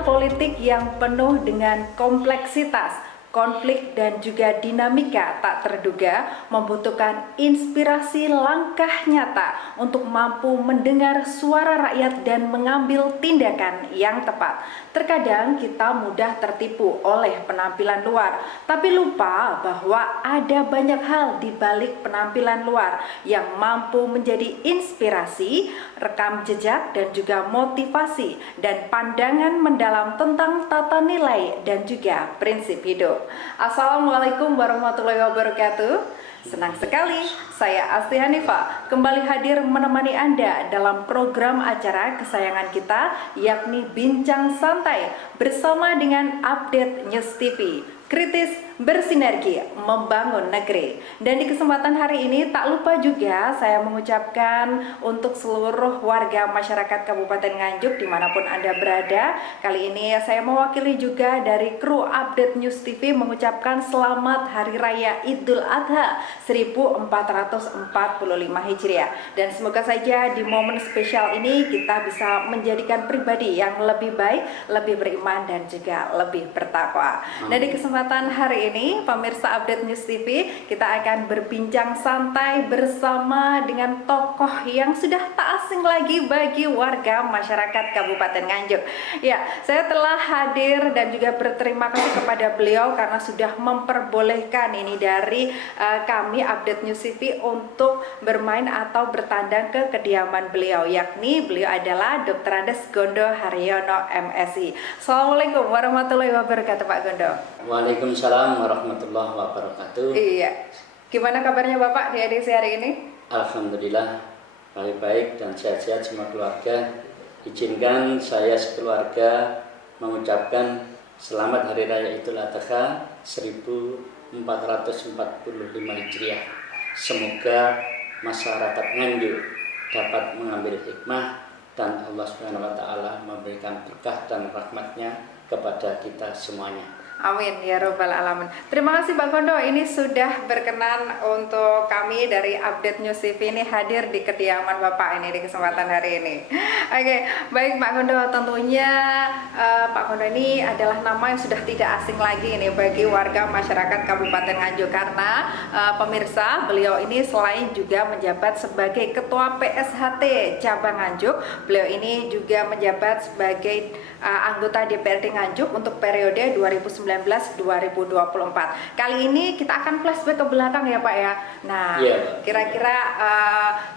dunia politik yang penuh dengan kompleksitas, konflik dan juga dinamika tak terduga membutuhkan inspirasi langkah nyata untuk mampu mendengar suara rakyat dan mengambil tindakan yang tepat. Terkadang kita mudah tertipu oleh penampilan luar, tapi lupa bahwa ada banyak hal di balik penampilan luar yang mampu menjadi inspirasi, rekam jejak dan juga motivasi dan pandangan mendalam tentang tata nilai dan juga prinsip hidup. Assalamualaikum warahmatullahi wabarakatuh. Senang sekali saya Asti Hanifa kembali hadir menemani Anda dalam program acara kesayangan kita, yakni Bincang Santai bersama dengan Update News TV. Kritis bersinergi membangun negeri. Dan di kesempatan hari ini tak lupa juga saya mengucapkan untuk seluruh warga masyarakat Kabupaten Nganjuk dimanapun Anda berada. Kali ini saya mewakili juga dari kru Update News TV mengucapkan selamat Hari Raya Idul Adha 1445 Hijriah. Dan semoga saja di momen spesial ini kita bisa menjadikan pribadi yang lebih baik, lebih beriman dan juga lebih bertakwa. Dan di kesempatan hari ini pemirsa Update News TV, kita akan berbincang santai bersama dengan tokoh yang sudah tak asing lagi bagi warga masyarakat Kabupaten Nganjuk. Ya, saya telah hadir dan juga berterima kasih kepada beliau karena sudah memperbolehkan ini dari kami Update News TV untuk bermain atau bertandang ke kediaman beliau, yakni beliau adalah Dr. Andes Gondo Haryono MSI. Assalamualaikum warahmatullahi wabarakatuh Pak Gondo. Waalaikumsalam warahmatullahi wabarakatuh. Iya. Gimana kabarnya Bapak di edisi hari ini? Alhamdulillah baik-baik dan sehat-sehat semua keluarga. Izinkan saya sekeluarga mengucapkan selamat Hari Raya Idul Adha 1445 Hijriah. Semoga masyarakat Nganjuk dapat mengambil hikmah dan Allah Subhanahu wa taala memberikan berkah dan rahmatnya kepada kita semuanya. Amin ya robbal alamin. Terima kasih Pak Gondo, ini sudah berkenan untuk kami dari Update News TV ini hadir di kediaman Bapak ini di kesempatan hari ini. Oke, baik Pak Gondo, tentunya Pak Gondo ini adalah nama yang sudah tidak asing lagi ini bagi warga masyarakat Kabupaten Nganjuk karena pemirsa, beliau ini selain juga menjabat sebagai Ketua PSHT Cabang Nganjuk, beliau ini juga menjabat sebagai anggota DPRD Nganjuk untuk periode 2019-2024. Kali ini kita akan flashback ke belakang ya Pak ya. Nah, kira-kira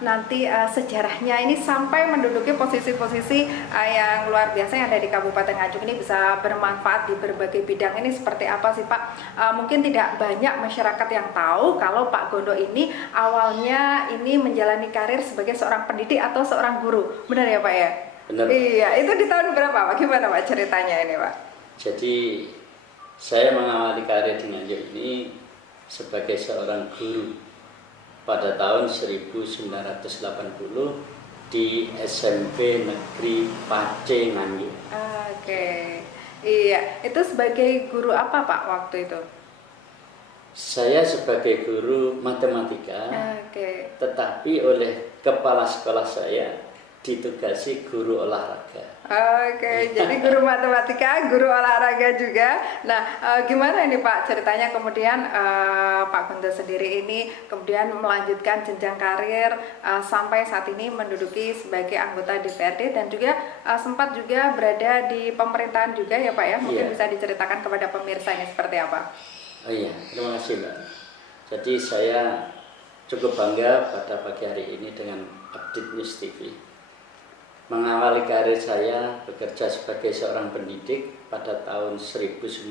nanti sejarahnya ini sampai menduduki posisi-posisi yang luar biasa yang ada di Kabupaten Nganjuk ini bisa bermanfaat di berbagai bidang ini seperti apa sih Pak? Mungkin tidak banyak masyarakat yang tahu kalau Pak Gondo ini awalnya ini menjalani karir sebagai seorang pendidik atau seorang guru. Benar ya Pak ya? Benar. Iya, itu di tahun berapa Pak? Gimana Pak ceritanya ini Pak? Jadi saya mengawali karir di Nganjuk ini sebagai seorang guru pada tahun 1980 di SMP Negeri Pace Nganjuk. Oke. Iya, itu sebagai guru apa Pak waktu itu? Saya sebagai guru matematika, tetapi oleh kepala sekolah saya ditugasi guru olahraga. Oke, jadi guru matematika, guru olahraga juga. Nah, gimana ini Pak ceritanya kemudian Pak Gondo sendiri ini kemudian melanjutkan jenjang karir sampai saat ini menduduki sebagai anggota DPRD dan juga sempat juga berada di pemerintahan juga ya Pak ya. Mungkin bisa diceritakan kepada pemirsa ini seperti apa? Oh iya, terima kasih Mbak. Jadi saya cukup bangga pada pagi hari ini dengan Update News TV. Mengawali karir saya bekerja sebagai seorang pendidik pada tahun 1980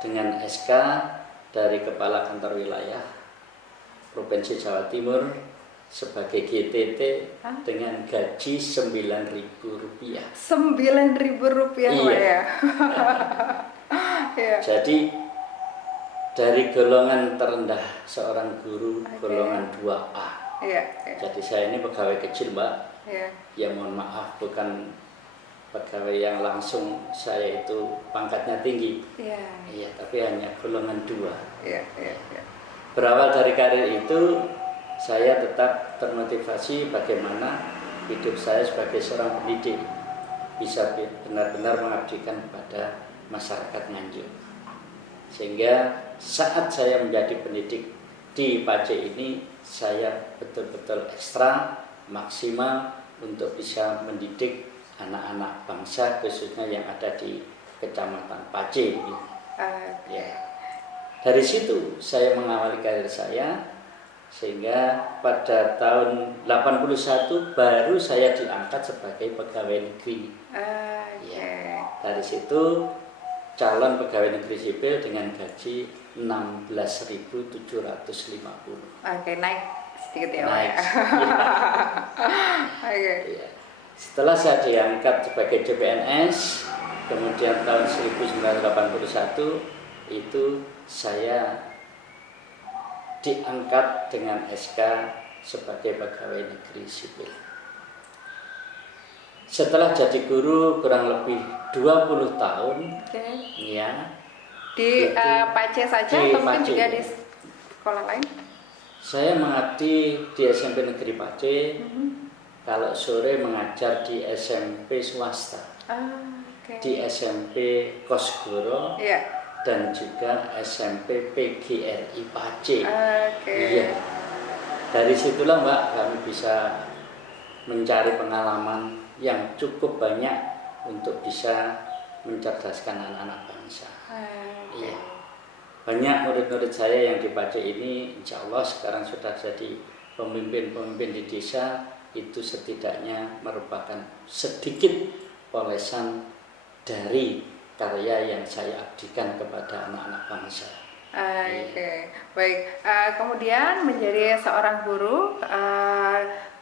dengan SK dari Kepala Kantor Wilayah Provinsi Jawa Timur sebagai GTT dengan gaji Rp9.000. Rp9.000 iya. Pak ya? Iya. Jadi dari golongan terendah seorang guru, golongan 2A. Iya. Jadi saya ini pegawai kecil Mbak. Ya mohon maaf, bukan pegawai yang langsung saya itu pangkatnya tinggi. Iya, tapi hanya golongan 2. Berawal dari karir itu saya tetap termotivasi bagaimana hidup saya sebagai seorang pendidik. bisa benar-benar mengabdikan kepada masyarakat Nganjuk. Sehingga saat saya menjadi pendidik di Pace ini, saya betul-betul ekstra maksimal untuk bisa mendidik anak-anak bangsa khususnya yang ada di Kecamatan Pace. Ya. Dari situ saya mengawali karir saya, sehingga pada tahun 81 baru saya diangkat sebagai pegawai negeri. Ya. Dari situ calon pegawai negeri sipil dengan gaji 16.750. Oke, naik sedikit ya. Naik. Oke. Ya. Setelah saya diangkat sebagai CPNS, kemudian tahun 1981 itu saya diangkat dengan SK sebagai pegawai negeri sipil. Setelah jadi guru kurang lebih 20 tahun, ya. Di Pace saja di atau mungkin Pace, juga ya. di sekolah lain? Saya mengabdi di SMP Negeri Pace. Kalau sore mengajar di SMP swasta, di SMP Kosgoro, dan juga SMP PGRI Pace. Iya. Dari situlah Mbak kami bisa mencari pengalaman yang cukup banyak untuk bisa mencerdaskan anak-anak bangsa. Iya. Banyak murid-murid saya yang di Pace ini, insya Allah sekarang sudah jadi pemimpin-pemimpin di desa, itu setidaknya merupakan sedikit polesan dari karya yang saya abdikan kepada anak-anak bangsa. Oke, baik. Kemudian menjadi seorang guru.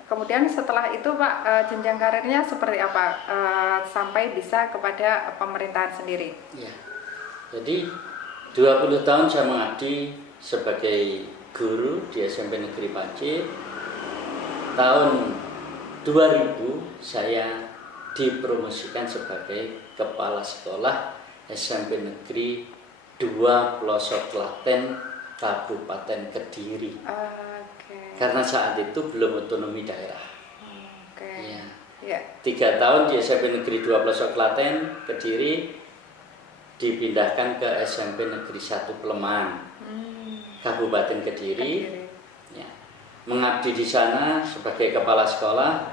Kemudian setelah itu Pak, jenjang karirnya seperti apa sampai bisa kepada pemerintahan sendiri? Ya, jadi 20 tahun saya mengabdi sebagai guru di SMP Negeri Pace. Tahun 2000 saya dipromosikan sebagai kepala sekolah SMP Negeri 2 Pelosok Klaten, Kabupaten Kediri. Karena saat itu belum otonomi daerah. Ya. 3 tahun di SMP Negeri 2 Pelosok Klaten, Kediri, dipindahkan ke SMP Negeri 1 Pleman, Kabupaten Kediri. Ya. Mengabdi di sana sebagai kepala sekolah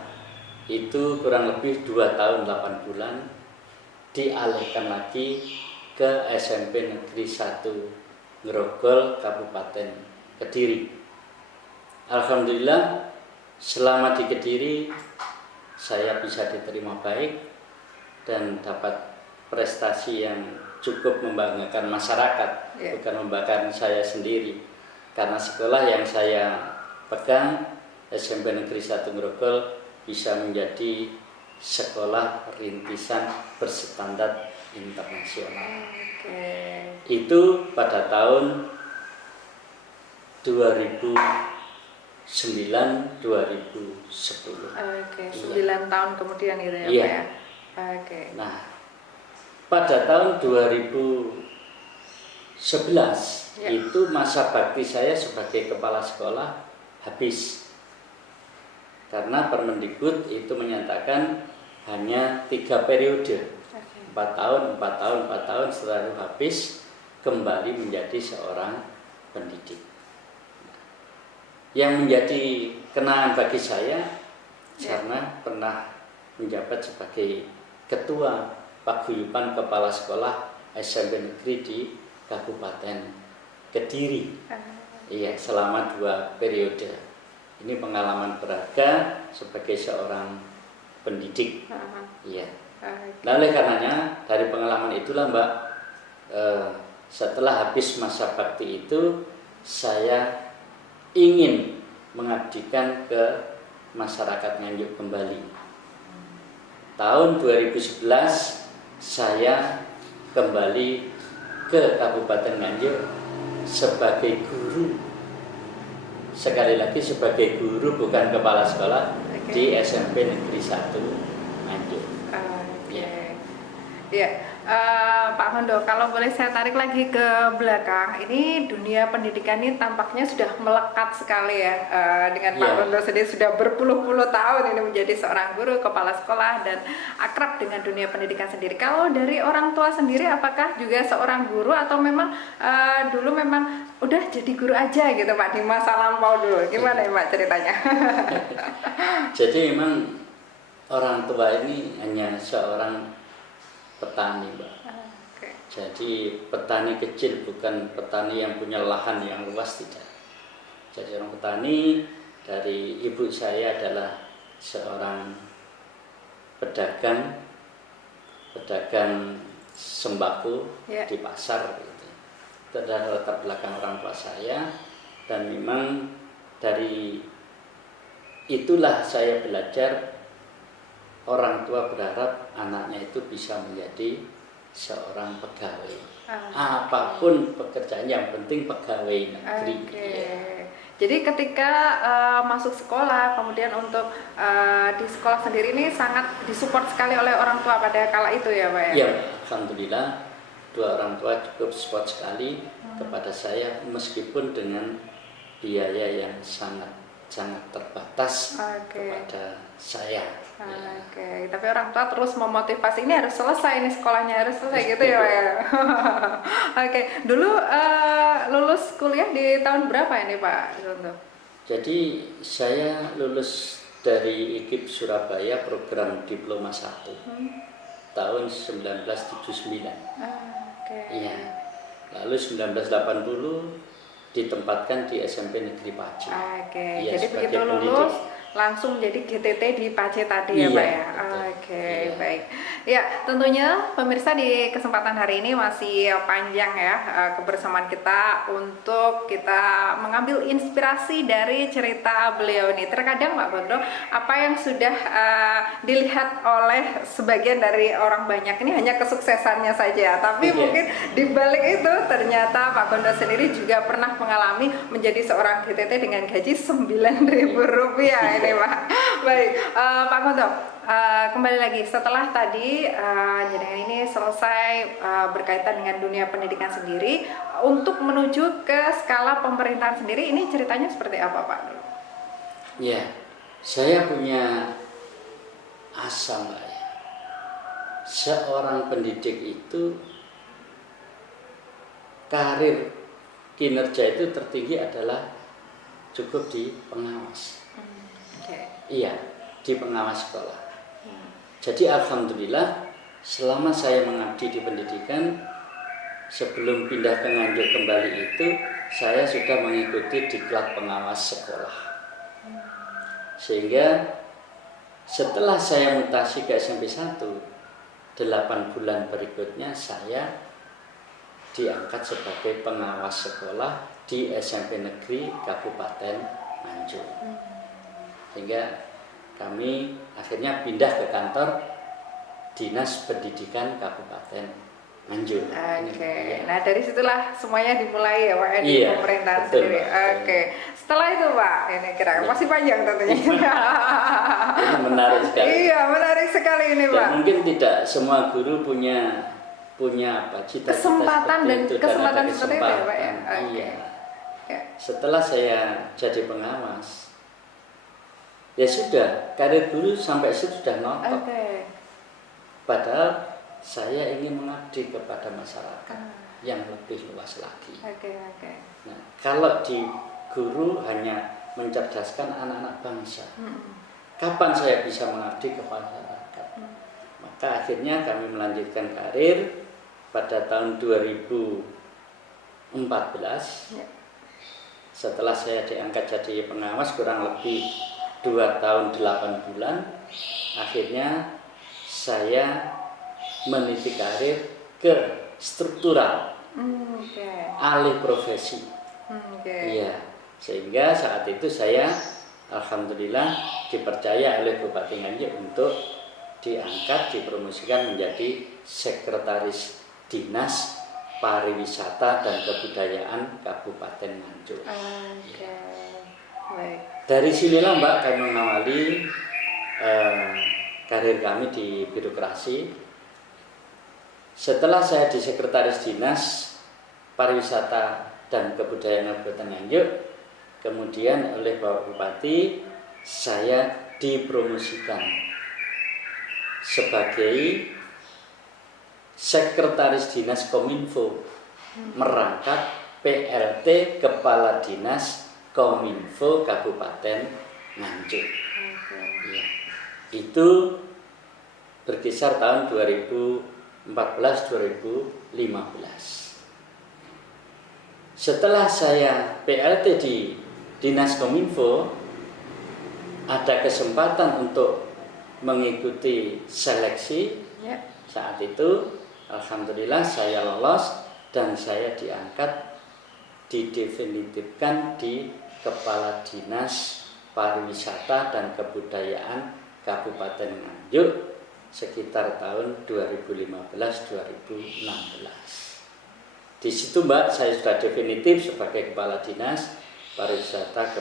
itu kurang lebih 2 tahun 8 bulan, dialihkan lagi ke SMP Negeri 1 Ngrogol, Kabupaten Kediri. Alhamdulillah selama di Kediri saya bisa diterima baik dan dapat prestasi yang cukup membanggakan masyarakat, bukan membanggakan saya sendiri. Karena sekolah yang saya pegang, SMP Negeri 1 Ngrogol, bisa menjadi sekolah rintisan berstandar internasional. Itu pada tahun 2009-2010. 9 tahun kemudian itu ya, iya. Pak ya. Nah, pada tahun 2011 itu masa bakti saya sebagai kepala sekolah habis. Karena Permendikbud itu menyatakan hanya 3 periode, 4 tahun, 4 tahun, 4 tahun, setelah itu habis kembali menjadi seorang pendidik. Yang menjadi kenangan bagi saya karena pernah menjabat sebagai ketua paguyuban kepala sekolah SMP Negeri di Kabupaten Kediri. Iya, selama 2 periode. Ini pengalaman berharga sebagai seorang pendidik. Iya. Lalu karenanya dari pengalaman itulah Mbak, setelah habis masa bakti itu saya ingin mengabdikan ke masyarakat Nganjuk kembali. Tahun 2011 saya kembali ke Kabupaten Nganjuk sebagai guru. Sekali lagi sebagai guru, bukan kepala sekolah, di SMP Negeri 1 Nganjuk. Ya, Pak Hondo, kalau boleh saya tarik lagi ke belakang, ini dunia pendidikan ini tampaknya sudah melekat sekali ya, dengan Pak Hondo sendiri sudah berpuluh-puluh tahun ini menjadi seorang guru, kepala sekolah, dan akrab dengan dunia pendidikan sendiri. Kalau dari orang tua sendiri, apakah juga seorang guru atau memang dulu memang udah jadi guru aja gitu Pak di masa lampau dulu? Gimana ya Pak ceritanya? Jadi memang orang tua ini hanya seorang petani, Mbak. Okay. Jadi petani kecil, bukan petani yang punya lahan yang luas, tidak. Jadi orang petani, dari ibu saya adalah seorang pedagang sembako di pasar gitu. Itu adalah latar belakang orang tua saya, dan memang dari itulah saya belajar. Orang tua berharap anaknya itu bisa menjadi seorang pegawai. Apapun pekerjaan, yang penting pegawai negeri. Ya. Jadi ketika masuk sekolah, kemudian untuk di sekolah sendiri ini sangat disupport sekali oleh orang tua pada kala itu ya Pak ya? Ya, alhamdulillah dua orang tua cukup support sekali kepada saya, meskipun dengan biaya yang sangat terbatas kepada saya. Tapi orang tua terus memotivasi, ini harus selesai, ini sekolahnya harus selesai gitu ya Pak ya. Dulu lulus kuliah di tahun berapa ini Pak Zondo? Jadi saya lulus dari IKIP Surabaya program Diploma 1 tahun 1979. Iya. Lalu 1980 ditempatkan di SMP Negeri Pace. Ya, jadi begitu lulus langsung jadi GTT di Pace tadi ya Pak ya. Baik. Ya, tentunya pemirsa di kesempatan hari ini masih panjang ya kebersamaan kita untuk kita mengambil inspirasi dari cerita beliau ini. Terkadang Pak Hondo, apa yang sudah dilihat oleh sebagian dari orang banyak ini hanya kesuksesannya saja, tapi mungkin di balik itu ternyata Pak Hondo sendiri juga pernah mengalami menjadi seorang GTT dengan gaji Rp9.000 ini Pak. Baik, Pak Hondo, kembali lagi setelah tadi jaringan ini selesai berkaitan dengan dunia pendidikan sendiri, untuk menuju ke skala pemerintahan sendiri, ini ceritanya seperti apa Pak? Ya, saya punya asa Mbak ya. Seorang pendidik itu karir kinerja itu tertinggi adalah cukup di pengawas. Iya, di pengawas sekolah. Jadi alhamdulillah selama saya mengabdi di pendidikan, sebelum pindah ke Nganjuk kembali itu saya sudah mengikuti diklat pengawas sekolah. Sehingga setelah saya mutasi ke SMP 1, 8 bulan berikutnya saya diangkat sebagai pengawas sekolah di SMP Negeri Kabupaten Nganjuk. Sehingga kami akhirnya pindah ke kantor Dinas Pendidikan Kabupaten Nganjuk. Nah dari situlah semuanya dimulai ya Pak di pemerintahan sendiri. Setelah itu Pak, ini kira masih panjang tentunya. Ini menarik sekali. Iya, menarik sekali ini Pak. Dan mungkin tidak semua guru punya apa, cita-cita kesempatan seperti itu ya Pak ya. Iya. Setelah saya jadi pengawas, ya sudah, karir guru sampai situ sudah notok. Padahal saya ingin mengabdi kepada masyarakat yang lebih luas lagi. Nah, kalau di guru hanya mencerdaskan anak-anak bangsa, kapan saya bisa mengabdi kepada masyarakat? Maka akhirnya kami melanjutkan karir pada tahun 2014. Setelah saya diangkat jadi pengawas kurang lebih 2 tahun 8 bulan, akhirnya saya meniti karir ke struktural, alih profesi. Iya, sehingga saat itu saya alhamdulillah dipercaya oleh Bupati Nganjuk untuk diangkat, dipromosikan menjadi sekretaris Dinas Pariwisata dan Kebudayaan Kabupaten Nganjuk. Dari sinilah Mbak kami mengawali karir kami di birokrasi. Setelah saya di Sekretaris Dinas Pariwisata dan Kebudayaan Kabupaten Nganjuk, kemudian oleh Bapak Bupati saya dipromosikan sebagai Sekretaris Dinas Kominfo, merangkap PLT Kepala Dinas Kominfo Kabupaten Nganjuk. Ya, itu berkisar tahun 2014-2015. Setelah saya PLT di Dinas Kominfo, ada kesempatan untuk mengikuti seleksi. Saat itu alhamdulillah saya lolos dan saya diangkat, didefinitifkan di Kepala Dinas Pariwisata dan Kebudayaan Kabupaten Nganjuk sekitar tahun 2015-2016. Di situ Mbak, saya sudah definitif sebagai Kepala Dinas Pariwisata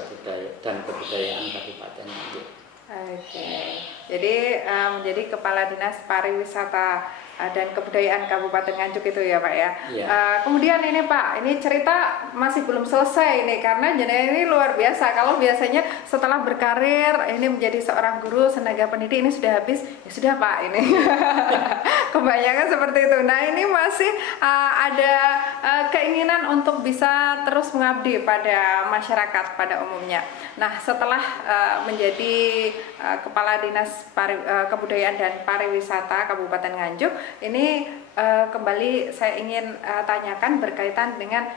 dan Kebudayaan Kabupaten Nganjuk. Oke, jadi menjadi Kepala Dinas Pariwisata dan Kebudayaan Kabupaten Nganjuk itu ya Pak ya. Ya. Kemudian ini Pak, ini cerita masih belum selesai ini karena jenengan ini luar biasa. Kalau biasanya setelah berkarir ini menjadi seorang guru tenaga pendidik ini sudah habis, ya sudah Pak ini. Kebanyakan seperti itu. Nah ini masih ada keinginan untuk bisa terus mengabdi pada masyarakat pada umumnya. Nah setelah menjadi Kepala Dinas Kebudayaan dan Pariwisata Kabupaten Nganjuk, ini kembali saya ingin tanyakan berkaitan dengan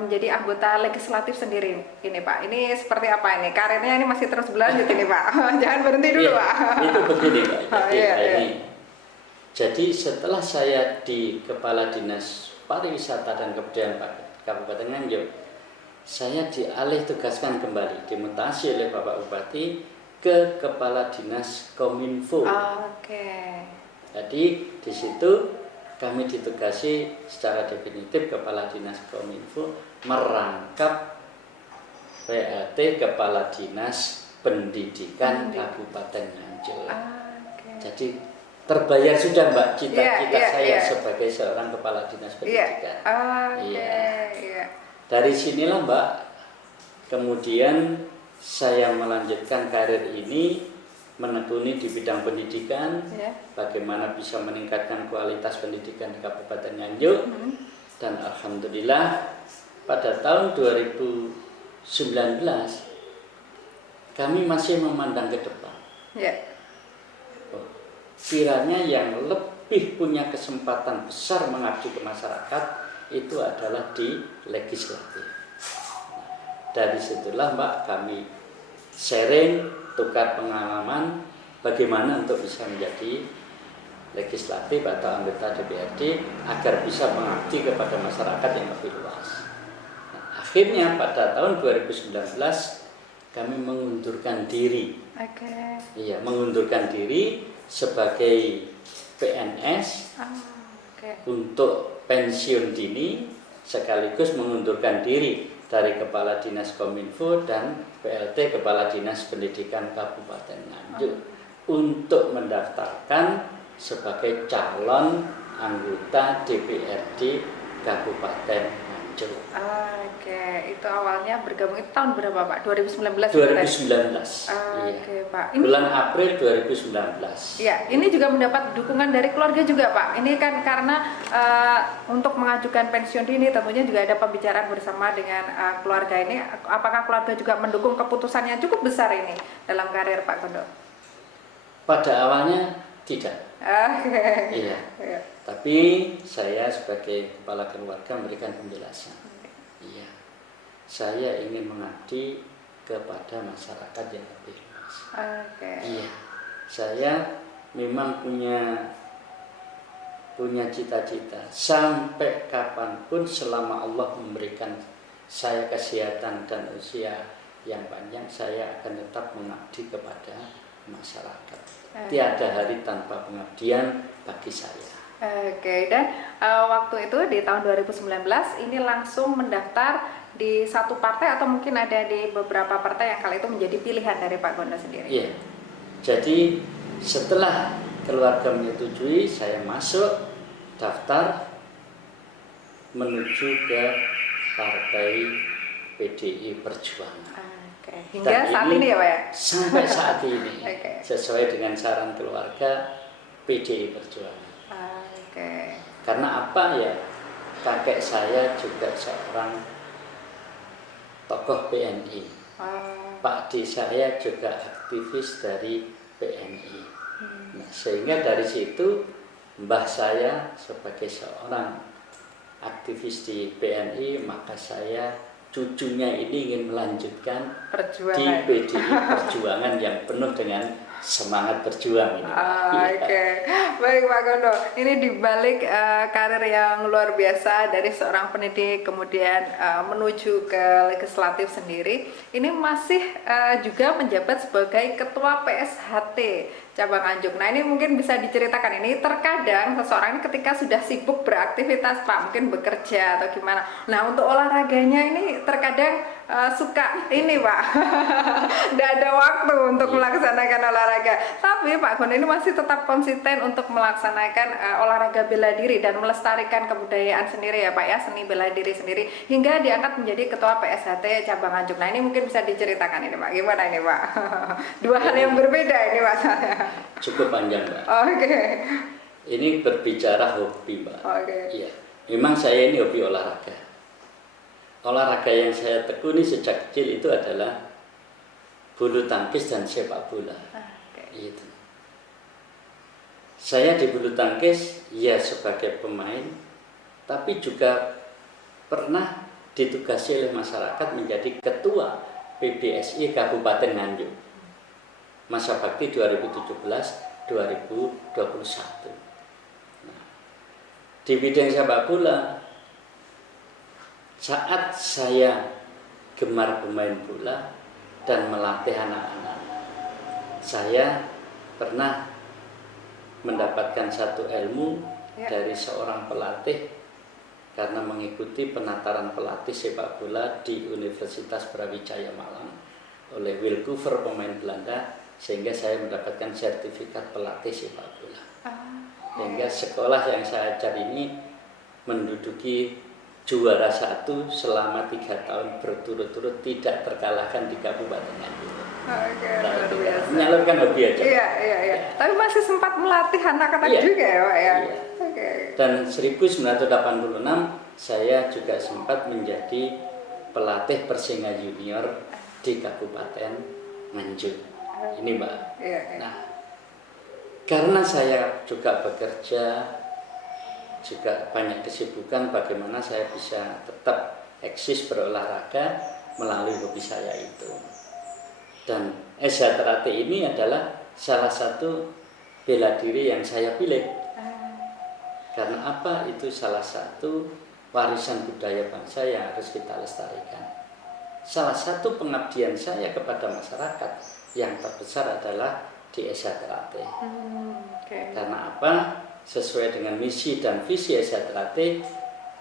menjadi anggota legislatif sendiri ini Pak. Ini seperti apa ini? Karirnya ini masih terus berlanjut ini Pak. Jangan berhenti dulu Pak. Itu begini Pak. Iya. Jadi setelah saya di Kepala Dinas Pariwisata dan Kebudayaan Kabupaten Nganjuk, saya dialih tugaskan kembali, dimutasi oleh Bapak Bupati ke Kepala Dinas Kominfo. Oke. Jadi di situ kami ditugasi secara definitif Kepala Dinas Kominfo merangkap PLT Kepala Dinas Pendidikan Kabupaten Nganjuk. Jadi terbayar sudah Mbak cita-cita saya sebagai seorang Kepala Dinas Pendidikan. Dari sinilah Mbak, kemudian saya melanjutkan karir ini, menekuni di bidang pendidikan, bagaimana bisa meningkatkan kualitas pendidikan di Kabupaten Nganjuk, dan alhamdulillah pada tahun 2019 kami masih memandang ke depan. Kiranya yang lebih punya kesempatan besar mengabdi ke masyarakat itu adalah di legislatif. Dari situlah Mbak kami sharing, tukar pengalaman bagaimana untuk bisa menjadi legislatif atau anggota DPRD agar bisa mengabdi kepada masyarakat yang lebih luas. Nah, akhirnya pada tahun 2019 kami mengundurkan diri. Iya, mengundurkan diri sebagai PNS untuk pensiun dini, sekaligus mengundurkan diri dari Kepala Dinas Kominfo dan PLT Kepala Dinas Pendidikan Kabupaten Nganjuk untuk mendaftarkan sebagai calon anggota DPRD Kabupaten Nganjuk. Itu awalnya bergabung itu tahun berapa Pak? 2019? 2019. Pak. Bulan April 2019. Ya, ini juga mendapat dukungan dari keluarga juga Pak. Ini kan karena untuk mengajukan pensiun dini tentunya juga ada pembicaraan bersama dengan keluarga ini. Apakah keluarga juga mendukung keputusan yang cukup besar ini dalam karir Pak Gondo? Pada awalnya tidak. Iya. Tapi saya sebagai kepala keluarga memberikan penjelasan. Iya. Saya ingin mengabdi kepada masyarakat yang lebih luas. Iya. Saya memang punya cita-cita sampai kapanpun selama Allah memberikan saya kesehatan dan usia yang panjang, saya akan tetap mengabdi kepada masyarakat. Tiada hari tanpa pengabdian bagi saya. Dan waktu itu di tahun 2019 ini langsung mendaftar di satu partai atau mungkin ada di beberapa partai yang kali itu menjadi pilihan dari Pak Gondo sendiri? Iya. Jadi setelah keluarga menyetujui, saya masuk daftar menuju ke Partai PDI Perjuangan. Oke. Hingga saat ini ya Pak ya? Sampai saat ini Oke. sesuai dengan saran keluarga PDI Perjuangan. Oke. Karena apa ya? Kakek saya juga seorang tokoh PNI. Pak D saya juga aktivis dari PNI. Nah, sehingga dari situ mbah saya sebagai seorang aktivis di PNI, maka saya cucunya ini ingin melanjutkan di Perjuangan. PDI Perjuangan yang penuh dengan semangat berjuang ini. Oke, baik Pak Gondo. Ini dibalik karir yang luar biasa dari seorang pendidik kemudian menuju ke legislatif sendiri, ini masih juga menjabat sebagai Ketua PSHT Cabang Nganjuk. Nah ini mungkin bisa diceritakan, ini terkadang seseorang ini ketika sudah sibuk beraktivitas Pak, mungkin bekerja atau gimana. Nah untuk olahraganya ini terkadang suka ini Pak, tidak ada waktu untuk melaksanakan olahraga. Tapi Pak Gondo ini masih tetap konsisten untuk melaksanakan olahraga bela diri dan melestarikan kebudayaan sendiri ya Pak ya, seni bela diri sendiri, hingga diangkat menjadi Ketua PSHT Cabang Nganjuk. Nah ini mungkin bisa diceritakan ini Pak, gimana ini Pak? Dua hal yang berbeda ini Pak saya. Cukup panjang Mbak. Oke. Ini berbicara hobi Mbak. Oke. Iya, memang saya ini hobi olahraga. Olahraga yang saya tekuni sejak kecil itu adalah bulu tangkis dan sepak bola. Gitu. Saya di bulu tangkis ya sebagai pemain, tapi juga pernah ditugasi oleh masyarakat menjadi ketua PBSI Kabupaten Nganjuk masa bakti 2017-2021. Nah, di bidang sepak bola, saat saya gemar bermain bola dan melatih anak-anak, saya pernah mendapatkan satu ilmu dari seorang pelatih karena mengikuti penataran pelatih sepak bola di Universitas Brawijaya Malang oleh Wilcover, pemain Belanda, sehingga saya mendapatkan sertifikat pelatih sepak bola. Sehingga sekolah yang saya ajar ini menduduki juara 1 selama 3 tahun berturut-turut, tidak terkalahkan di Kabupaten Nganjuk. Oke, luar biasa. Menyalurkan hobi aja. Iya. Tapi masih sempat melatih anak-anak juga ya Pak ya? Iya. Oke. Dan 1986 saya juga sempat menjadi pelatih Persinga Junior di Kabupaten Nganjuk. Ini Mbak. Iya. Nah, karena saya juga bekerja, juga banyak kesibukan, bagaimana saya bisa tetap eksis berolahraga melalui hobi saya itu. Dan SHTRAT ini adalah salah satu bela diri yang saya pilih. Karena apa? Itu salah satu warisan budaya bangsa yang harus kita lestarikan. Salah satu pengabdian saya kepada masyarakat yang terbesar adalah di SHTRAT. Karena apa? Sesuai dengan misi dan visi SHTRAT,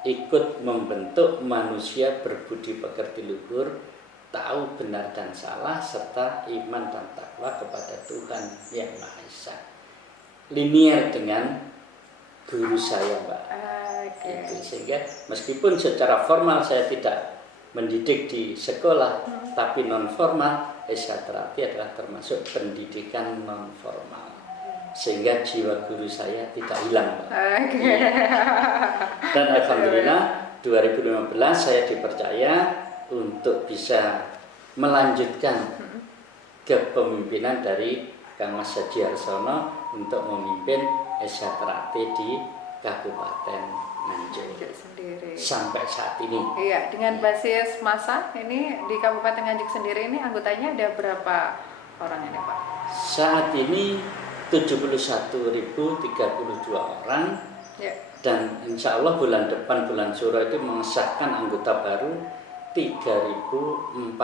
ikut membentuk manusia berbudi pekerti luhur, tahu benar dan salah, serta iman dan takwa kepada Tuhan Yang Maha Esa. Linier dengan guru saya Mbak. Itu, sehingga meskipun secara formal saya tidak mendidik di sekolah, tapi non formal, SHTRAT adalah termasuk pendidikan non formal, sehingga jiwa guru saya tidak hilang Mbak. Dan alhamdulillah 2015 saya dipercaya untuk bisa melanjutkan kepemimpinan dari Kang Mas Haji Harsono untuk memimpin SHTRAT di Kabupaten Nganjuk sendiri sampai saat ini. Iya, dengan basis massa ini di Kabupaten Nganjuk sendiri ini anggotanya ada berapa orang ini Pak? Saat ini 71.032 orang, dan insya Allah bulan depan, bulan Syuro itu mengesahkan anggota baru 3.420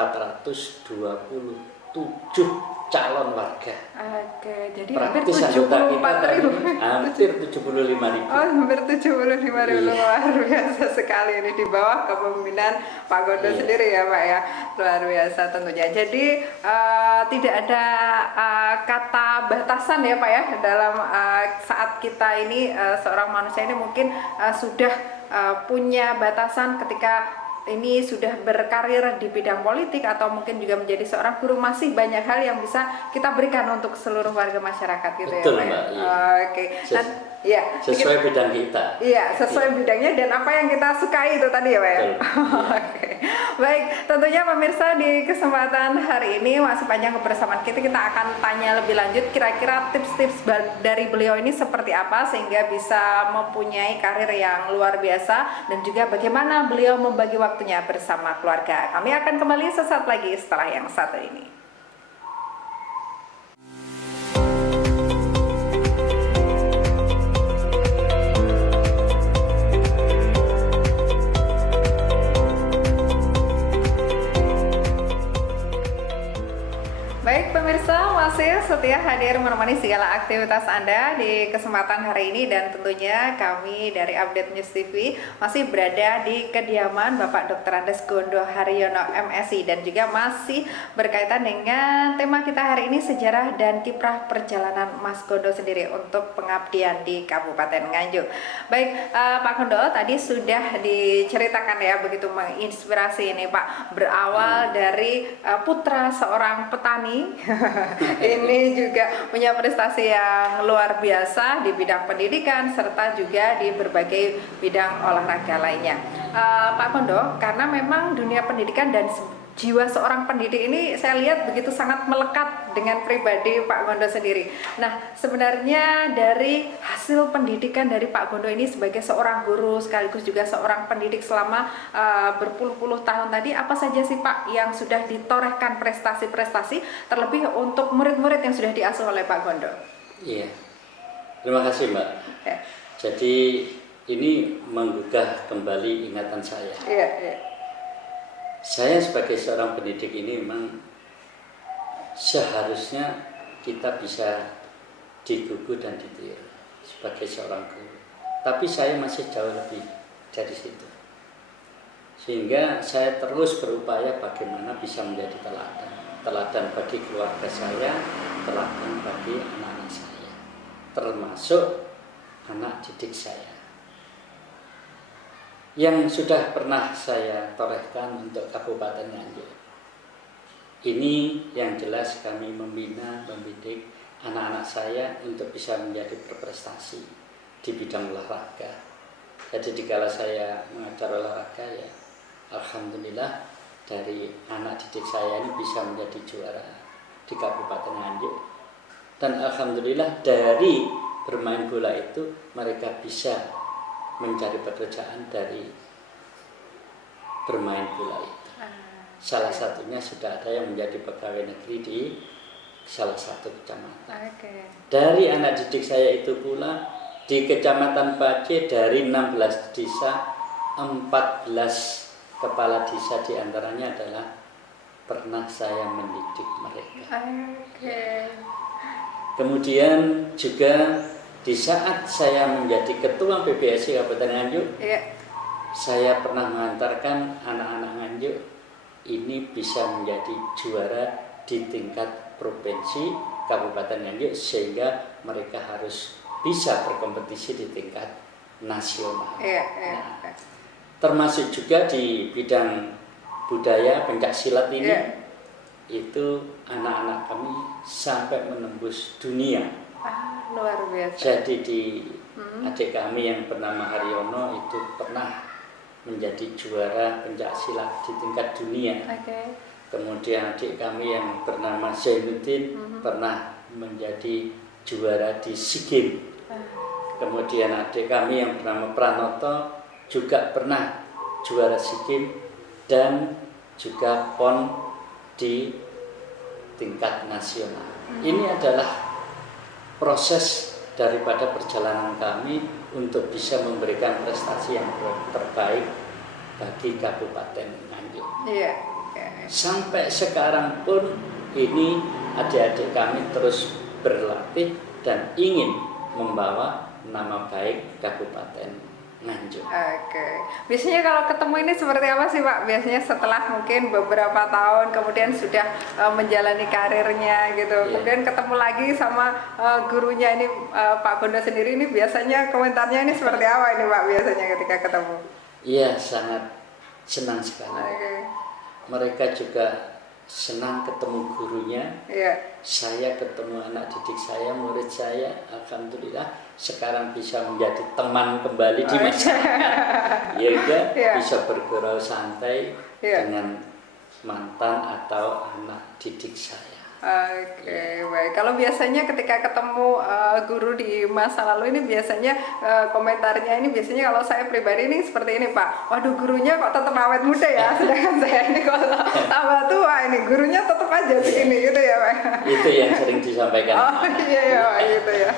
calon warga. Oke, jadi Praktis hampir anggota 74.000. hampir 75.000. Oh, hampir 75.000. Iya. Luar biasa sekali ini di bawah kepemimpinan Pak Gondo Iya. sendiri ya Pak ya. Luar biasa tentunya. Jadi tidak ada kata batasan ya Pak ya dalam saat kita ini seorang manusia ini mungkin sudah punya batasan ketika ini sudah berkarir di bidang politik atau mungkin juga menjadi seorang guru, masih banyak hal yang bisa kita berikan untuk seluruh warga masyarakat gitu. Betul, ya Pak Mbak, ya. iya. Oke. Dan ya, Sesuai bidang kita. iya, sesuai bidangnya dan apa yang kita sukai itu tadi ya Pak ya. Betul. Oke. Baik, tentunya pemirsa di kesempatan hari ini masih panjang kebersamaan kita akan tanya lebih lanjut kira-kira tips-tips dari beliau ini seperti apa sehingga bisa mempunyai karir yang luar biasa dan juga bagaimana beliau membagi waktunya bersama keluarga. Kami akan kembali sesaat lagi setelah yang satu ini. Baik pemirsa, masih setia hadir menemani segala aktivitas Anda di kesempatan hari ini dan tentunya kami dari Update News TV masih berada di kediaman Bapak Dr. Andes Gondo Haryono MSI dan juga masih berkaitan dengan tema kita hari ini, sejarah dan kiprah perjalanan Mas Gondo sendiri untuk pengabdian di Kabupaten Nganjuk. Baik Pak Gondo, tadi sudah diceritakan ya begitu menginspirasi ini Pak, berawal dari putra seorang petani. Ini juga punya prestasi yang luar biasa di bidang pendidikan serta juga di berbagai bidang olahraga lainnya. Pak Gondo, karena memang dunia pendidikan dan jiwa seorang pendidik ini saya lihat begitu sangat melekat dengan pribadi Pak Gondo sendiri. Nah, sebenarnya dari hasil pendidikan dari Pak Gondo ini sebagai seorang guru sekaligus juga seorang pendidik selama berpuluh-puluh tahun tadi, apa saja sih Pak yang sudah ditorehkan prestasi-prestasi terlebih untuk murid-murid yang sudah diasuh oleh Pak Gondo? Iya, terima kasih Mbak. Ya. Jadi ini menggugah kembali ingatan saya. Iya, iya. Saya sebagai seorang pendidik ini memang seharusnya kita bisa digugu dan ditiru sebagai seorang guru. Tapi saya masih jauh lebih dari situ. Sehingga saya terus berupaya bagaimana bisa menjadi teladan. Teladan bagi keluarga saya, teladan bagi anak-anak saya. Termasuk anak didik saya. Yang sudah pernah saya torehkan untuk Kabupaten Nganjuk. Ini yang jelas kami membina, mendidik anak-anak saya untuk bisa menjadi berprestasi di bidang olahraga. Jadi dikala saya mengajar olahraga ya, alhamdulillah dari anak didik saya ini bisa menjadi juara di Kabupaten Nganjuk. Dan alhamdulillah dari bermain bola itu mereka bisa mencari pekerjaan dari bermain bola itu. Salah satunya sudah ada yang menjadi pegawai negeri di salah satu kecamatan. Dari anak didik saya itu pula di Kecamatan Pace dari 16 desa, 14 kepala desa diantaranya adalah pernah saya mendidik mereka. Kemudian juga di saat saya menjadi ketua PBSI Kabupaten Nganjuk, saya pernah mengantarkan anak-anak Nganjuk ini bisa menjadi juara di tingkat provinsi Kabupaten Nganjuk sehingga mereka harus bisa berkompetisi di tingkat nasional. Nah, termasuk juga di bidang budaya pencak silat ini, itu anak-anak kami sampai menembus dunia. Luar biasa. Jadi di adik kami yang bernama Haryono itu pernah menjadi juara pencak silat di tingkat dunia. Kemudian adik kami yang bernama Zainuddin pernah menjadi juara di SEA Games. Kemudian adik kami yang bernama Pranoto juga pernah juara SEA Games dan juga PON di tingkat nasional. Ini adalah proses daripada perjalanan kami untuk bisa memberikan prestasi yang terbaik bagi Kabupaten Nganjuk. Sampai sekarang pun ini adik-adik kami terus berlatih dan ingin membawa nama baik Kabupaten Nganjuk. Oke. Biasanya kalau ketemu ini seperti apa sih Pak? Biasanya setelah mungkin beberapa tahun kemudian sudah menjalani karirnya gitu. Iya. Kemudian ketemu lagi sama gurunya ini Pak Gondo sendiri ini biasanya komentarnya ini seperti apa ini Pak biasanya ketika ketemu? Iya, sangat senang sekali. Oke. Mereka juga senang ketemu gurunya. Iya. Saya ketemu anak didik saya, murid saya, alhamdulillah sekarang bisa menjadi teman kembali di masyarakat. Ya enggak, Iya. bisa bergurau santai Iya. dengan mantan atau anak didik saya. Oke, baik. Kalau biasanya ketika ketemu guru di masa lalu ini biasanya komentarnya ini biasanya kalau saya pribadi ini seperti ini Pak. Waduh, gurunya kok tetap awet muda ya, sedangkan saya ini kok tambah tua ini. Gurunya tetap aja begini gitu ya Pak. Itu yang sering disampaikan. Oh iya ya Pak, gitu ya.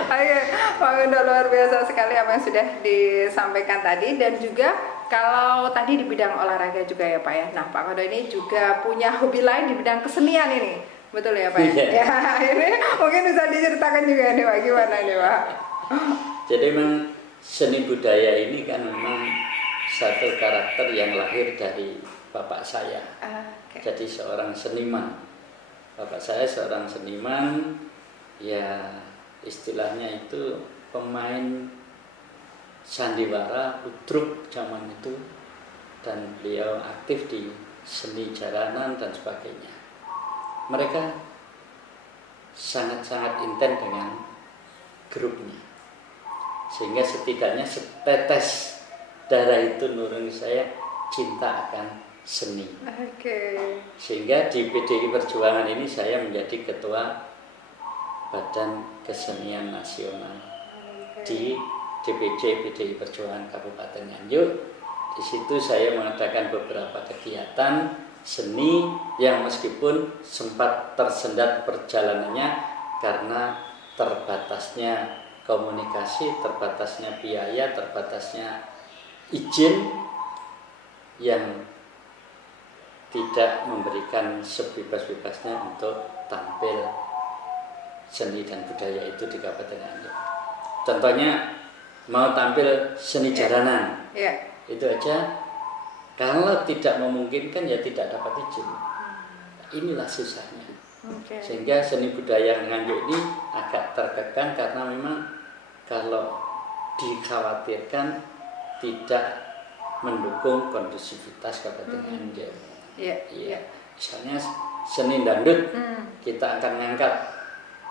Oke, Pak Gondo luar biasa sekali apa yang sudah disampaikan tadi dan juga kalau tadi di bidang olahraga juga ya Pak ya. Nah Pak Gondo ini juga punya hobi lain di bidang kesenian ini. Betul ya Pak? Iya. Ya, ini mungkin bisa diceritakan juga nih Pak, gimana nih Pak? Jadi memang seni budaya ini kan memang satu karakter yang lahir dari bapak saya. Oke. Jadi seorang seniman. Bapak saya seorang seniman, ya istilahnya itu pemain sandiwara, ludruk zaman itu, dan beliau aktif di seni jaranan dan sebagainya. Mereka sangat-sangat intens dengan grupnya, sehingga setidaknya setetes darah itu nurun saya cinta akan seni. Oke. Sehingga di PDI Perjuangan ini saya menjadi ketua Badan Kesenian Nasional di DPC PDI Perjuangan Kabupaten Nganjuk. Di situ saya mengadakan beberapa kegiatan seni yang meskipun sempat tersendat perjalanannya karena terbatasnya komunikasi, terbatasnya biaya, terbatasnya izin yang tidak memberikan sebebas-bebasnya untuk tampil seni dan budaya itu di Kabupaten Nganjuk. Contohnya mau tampil seni jaranan, itu aja kalau tidak memungkinkan ya tidak dapat izin. Inilah susahnya. Sehingga seni budaya Nganjuk ini agak terkekang karena memang kalau dikhawatirkan tidak mendukung kondusivitas Kabupaten Nganjuk. Iya. Misalnya seni dangdut, kita akan mengangkat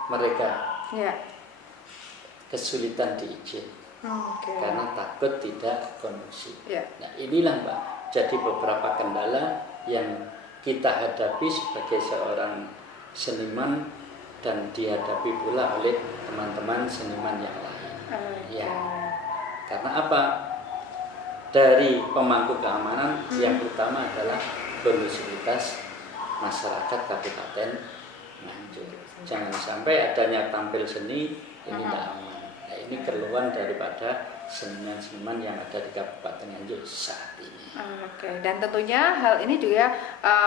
mereka kesulitan diizin karena takut tidak kondusif. Nah inilah Mbak, jadi beberapa kendala yang kita hadapi sebagai seorang seniman dan dihadapi pula oleh teman-teman seniman yang lain. Ya, karena apa? Dari pemangku keamanan yang utama adalah kondusivitas masyarakat Kabupaten Nganjuk. Jangan sampai adanya tampil seni ini tidak aman. Nah, ini keluhan daripada seniman-seniman yang ada di Kabupaten Nganjuk saat ini. Oke, dan tentunya hal ini juga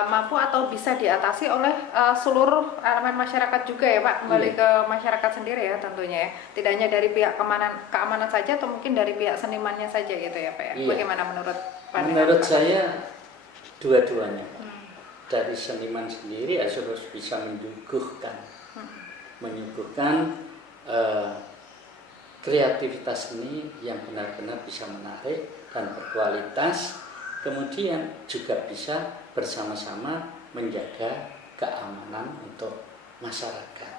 mampu atau bisa diatasi oleh seluruh elemen masyarakat juga ya Pak, kembali ke masyarakat sendiri ya tentunya ya. Tidak hanya dari pihak keamanan saja atau mungkin dari pihak senimannya saja gitu ya Pak ya. Iya. Bagaimana menurut pandangan Menurut Pak? saya dua-duanya Pak. Dari seniman sendiri harus bisa menyuguhkan kreativitas seni yang benar-benar bisa menarik dan berkualitas, kemudian juga bisa bersama-sama menjaga keamanan untuk masyarakat.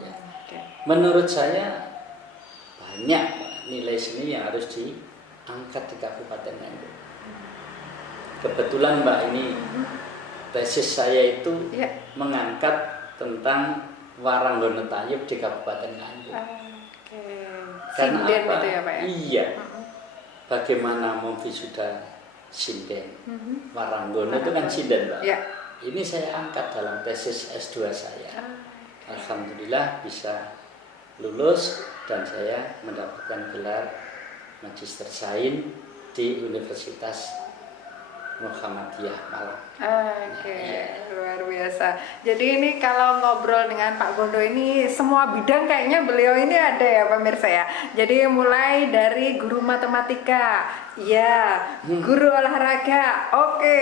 Ya. Menurut saya banyak nilai seni yang harus diangkat di Kabupaten Nganjuk. Kebetulan Mbak ini tesis saya itu mengangkat tentang Waranggono Tayub di Kabupaten Nganjuk. Karena Sinden apa? gitu ya Pak ya? Iya. Bagaimana memwisuda sinden? Waranggono itu kan sinden, Pak. Ini saya angkat dalam tesis S2 saya. Alhamdulillah bisa lulus dan saya mendapatkan gelar Magister Sains di Universitas Muhammadiyah Malang. Luar biasa biasa. Jadi ini kalau ngobrol dengan Pak Gondo ini semua bidang kayaknya beliau ini ada ya pemirsa ya. Jadi mulai dari guru matematika, ya, guru olahraga, oke.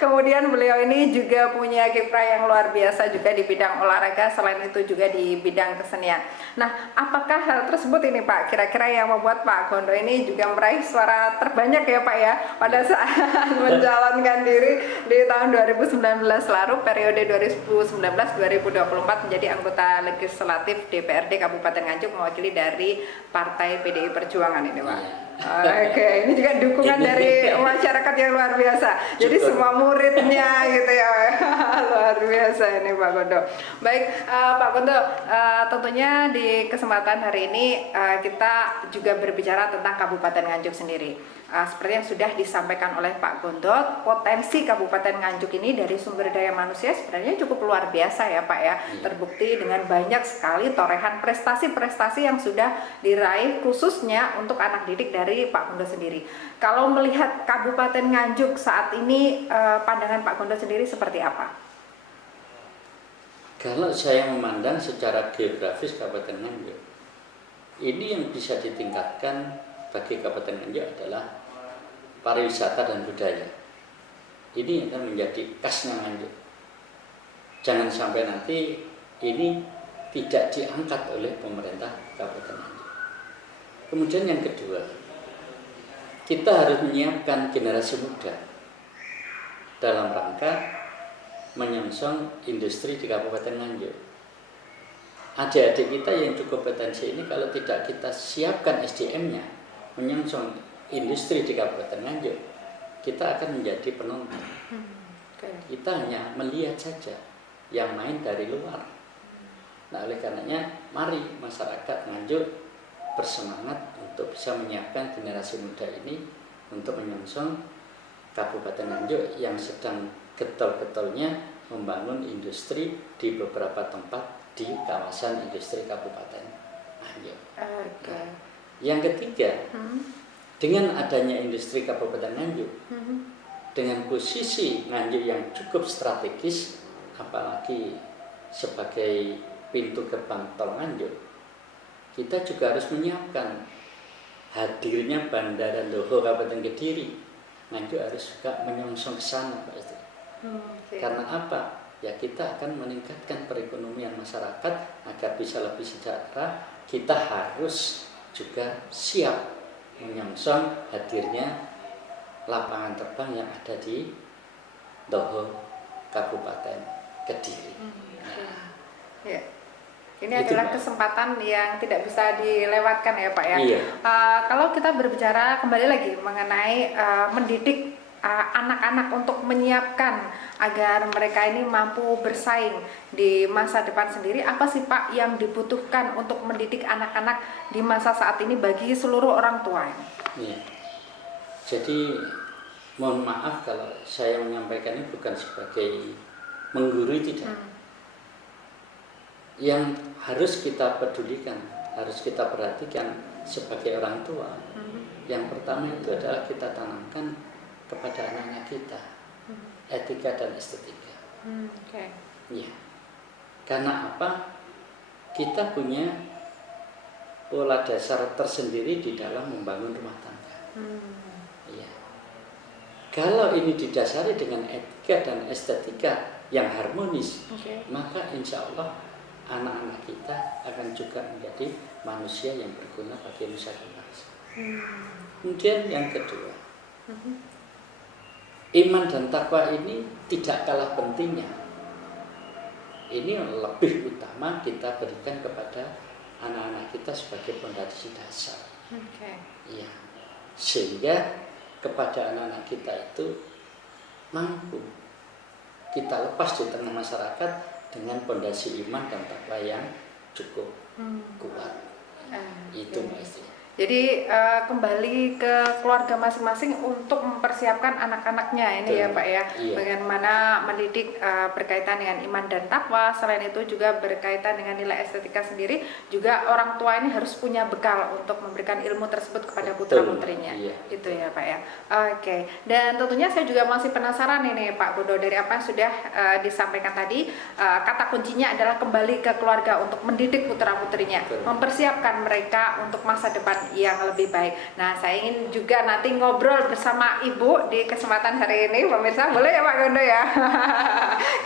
Kemudian beliau ini juga punya kiprah yang luar biasa juga di bidang olahraga, selain itu juga di bidang kesenian. Nah, apakah hal tersebut ini Pak kira-kira yang membuat Pak Gondo ini juga meraih suara terbanyak ya Pak ya pada saat mencalonkan diri di tahun 2019 lalu, periode 2019-2024 menjadi anggota legislatif DPRD Kabupaten Nganjuk mewakili dari Partai PDI Perjuangan ini Pak. Oke, ini juga dukungan dari masyarakat yang luar biasa. Jadi semua muridnya gitu ya, luar biasa ini Pak Gondo. Baik, Pak Gondo, tentunya di kesempatan hari ini kita juga berbicara tentang Kabupaten Nganjuk sendiri. Seperti yang sudah disampaikan oleh Pak Gondo, potensi Kabupaten Nganjuk ini dari sumber daya manusia sebenarnya cukup luar biasa ya Pak ya. Terbukti dengan banyak sekali torehan prestasi-prestasi yang sudah diraih khususnya untuk anak didik dari Pak Gondo sendiri. Kalau melihat Kabupaten Nganjuk saat ini, pandangan Pak Gondo sendiri seperti apa? Kalau saya memandang secara geografis Kabupaten Nganjuk, ini yang bisa ditingkatkan bagi Kabupaten Nganjuk adalah pariwisata dan budaya. Ini akan menjadi khasnya Nganjuk. Jangan sampai nanti ini tidak diangkat oleh pemerintah Kabupaten Nganjuk. Kemudian yang kedua, kita harus menyiapkan generasi muda dalam rangka menyongsong industri di Kabupaten Nganjuk. Adik-adik kita yang cukup potensi ini kalau tidak kita siapkan SDM-nya menyongsong industri di Kabupaten Nganjuk, kita akan menjadi penonton. Kita hanya melihat saja yang main dari luar. Nah, oleh karenanya mari masyarakat Nganjuk bersemangat untuk bisa menyiapkan generasi muda ini untuk menyongsong Kabupaten Nganjuk yang sedang getol-getolnya membangun industri di beberapa tempat di kawasan industri Kabupaten Nganjuk. Nah, yang ketiga, dengan adanya industri Kabupaten Nganjuk, dengan posisi Nganjuk yang cukup strategis, apalagi sebagai pintu gerbang tol Nganjuk, kita juga harus menyiapkan hadirnya Bandara Ndoho Kabupaten Kediri. Nganjuk harus juga menyongsong ke sana, Pak Istri. Karena apa? Ya kita akan meningkatkan perekonomian masyarakat agar bisa lebih sejahtera. Kita harus juga siap menyongsong hadirnya lapangan terbang yang ada di Ndoho Kabupaten Kediri. Ya. Ini adalah kesempatan yang tidak bisa dilewatkan ya Pak ya. Iya. Kalau kita berbicara kembali lagi mengenai mendidik anak-anak untuk menyiapkan agar mereka ini mampu bersaing di masa depan sendiri, apa sih Pak yang dibutuhkan untuk mendidik anak-anak di masa saat ini bagi seluruh orang tua? Iya. Jadi mohon maaf kalau saya menyampaikan ini bukan sebagai menggurui, tidak. Yang harus kita pedulikan, harus kita perhatikan sebagai orang tua. Yang pertama itu adalah kita tanamkan kepada anak-anak kita etika dan estetika. Ya. Karena apa? Kita punya pola dasar tersendiri di dalam membangun rumah tangga. Ya. Kalau ini didasari dengan etika dan estetika yang harmonis, maka insya Allah anak-anak kita akan juga menjadi manusia yang berguna bagi nusa dan bangsa. Kemudian yang kedua, iman dan takwa ini tidak kalah pentingnya. Ini lebih utama kita berikan kepada anak-anak kita sebagai fondasi dasar. Ya. Sehingga kepada anak-anak kita itu mampu kita lepas di tengah masyarakat dengan fondasi iman dan takwa yang cukup kuat. Itu Mbak Istri. Jadi kembali ke keluarga masing-masing untuk mempersiapkan anak-anaknya ini Betul. ya Pak ya. Iya. Bagaimana mendidik berkaitan dengan iman dan takwa. Selain itu juga berkaitan dengan nilai estetika sendiri. Juga orang tua ini harus punya bekal untuk memberikan ilmu tersebut kepada putra-putrinya. Iya. Itu ya Pak ya. Oke. Dan tentunya saya juga masih penasaran ini Pak Gondo, dari apa yang sudah disampaikan tadi. Kata kuncinya adalah kembali ke keluarga untuk mendidik putra-putrinya, mempersiapkan mereka untuk masa depan yang lebih baik. Nah, saya ingin juga nanti ngobrol bersama Ibu di kesempatan hari ini, pemirsa. Boleh ya Pak Gondo ya?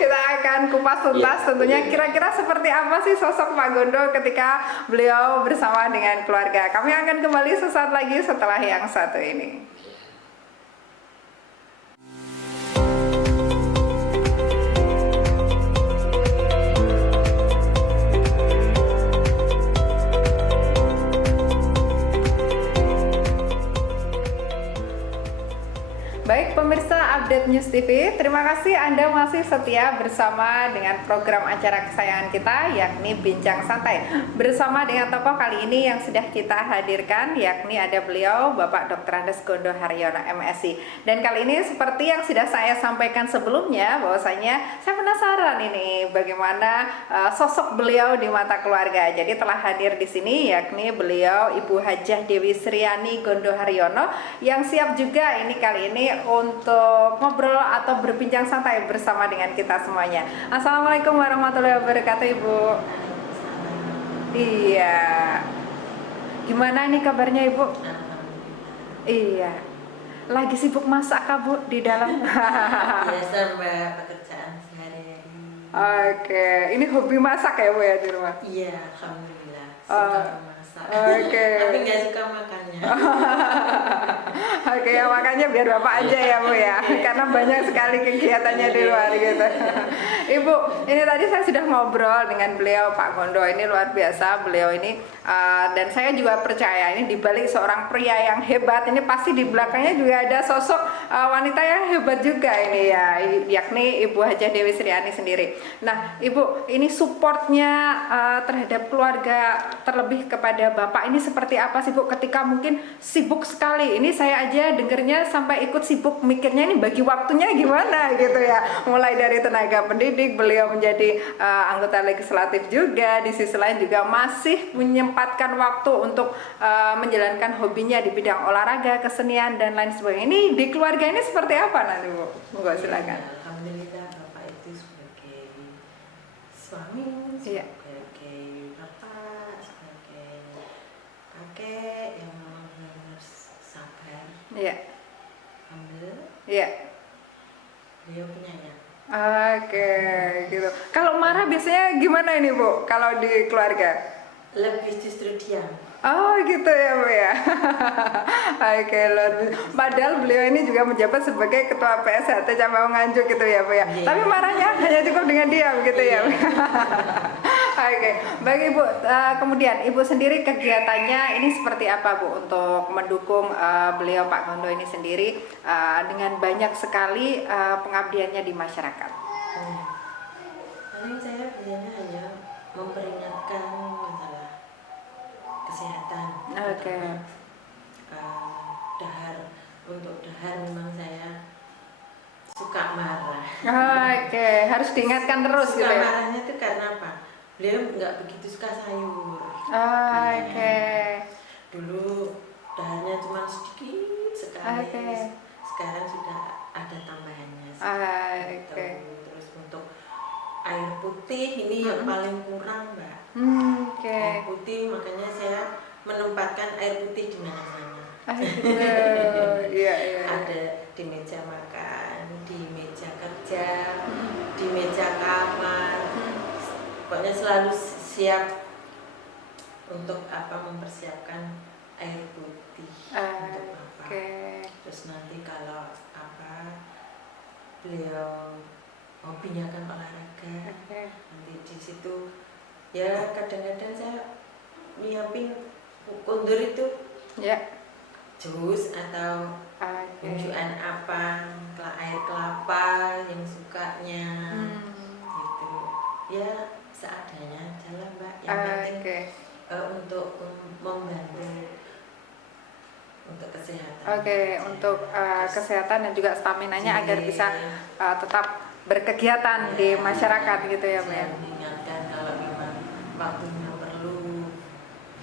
Kita akan kupas tuntas tentunya kira-kira seperti apa sih sosok Pak Gondo ketika beliau bersama dengan keluarga. Kami akan kembali sesaat lagi setelah yang satu ini. Baik pemirsa Update News TV, terima kasih Anda masih setia bersama dengan program acara kesayangan kita, yakni Bincang Santai. Bersama dengan tokoh kali ini yang sudah kita hadirkan, yakni ada beliau Bapak Dr. Andes Gondo Haryono MSI. Dan kali ini seperti yang sudah saya sampaikan sebelumnya, bahwasanya saya penasaran ini bagaimana sosok beliau di mata keluarga. Jadi telah hadir di sini yakni beliau Ibu Hajah Dewi Sriani Gondo Haryono yang siap juga ini kali ini untuk ngobrol atau berbincang santai bersama dengan kita semuanya. Assalamualaikum warahmatullahi wabarakatuh Ibu. Iya. Gimana nih kabarnya Ibu? Iya. Lagi sibuk masak kah Bu di dalam? Biasa Mbak, pekerjaan sehari-hari. Oke, ini hobi masak ya Bu ya di rumah? Iya, alhamdulillah. Suka memasak. Oke. Tapi nggak suka makannya. Oke, ya makanya biar Bapak aja ya Bu ya, karena banyak sekali kegiatannya di luar gitu. Ibu, ini tadi saya sudah ngobrol dengan beliau Pak Gondo, ini luar biasa beliau ini, dan saya juga percaya ini dibalik seorang pria yang hebat, ini pasti di belakangnya juga ada sosok wanita yang hebat juga ini ya, yakni Ibu Hajah Dewi Sriani sendiri. Nah Ibu, ini supportnya terhadap keluarga, terlebih kepada Bapak ini seperti apa sih Bu, ketika mungkin sibuk sekali, ini saya aja dengernya sampai ikut sibuk mikirnya ini bagi waktunya gimana gitu ya, mulai dari tenaga pendidik, beliau menjadi anggota legislatif juga, di sisi lain juga masih menyempatkan waktu untuk menjalankan hobinya di bidang olahraga, kesenian dan lain sebagainya. Ini di keluarga ini seperti apa nanti Bu? Monggo silakan. Alhamdulillah Bapak itu sebagai suami, Iya. sebagai bapak, sebagai kakek yang harus sabar, Iya. humble, Iya. beliau penyayang. Oke, gitu. Kalau marah biasanya gimana ini Bu? Kalau di keluarga? Lebih justru diam. Oh gitu ya Bu ya. Oke, luar biasa. Padahal beliau ini juga menjabat sebagai ketua PSHT Cabang Nganjuk gitu ya Bu ya. Iya. Tapi marahnya hanya cukup dengan diam gitu ya Bu. Oke, baik Ibu. Kemudian Ibu sendiri kegiatannya ini seperti apa Bu untuk mendukung beliau Pak Gondo ini sendiri dengan banyak sekali pengabdiannya di masyarakat? Paling saya biasanya hanya memperingatkan masalah kesehatan. Oke. Dahar, untuk dahar memang saya suka marah. Oke, harus diingatkan terus Suka gitu ya. marahnya itu karena apa? Beliau nggak begitu suka sayur. Oke. Dulu daharnya cuma sedikit sekali. Oke. Sekarang sudah ada tambahannya. Oke. Terus untuk air putih ini yang paling kurang, Mbak. Oke. Air putih, makanya saya menempatkan air putih di mana-mana. Iya, iya. Ada di meja makan, di meja kerja, di meja kamar. Pokoknya selalu siap untuk mempersiapkan air putih untuk Bapak. Terus nanti kalau beliau hobinya kan olahraga, nanti di situ ya kadang-kadang saya nyiapin kundur itu jus atau unjukan air kelapa yang sukanya gitu ya, seadanya jalan Mbak, yang penting untuk membantu untuk kesehatan. Oke, untuk kesehatan dan juga stamina-nya agar bisa tetap berkegiatan di masyarakat gitu ya, Bu ya. Saya mengingatkan kalau memang waktunya perlu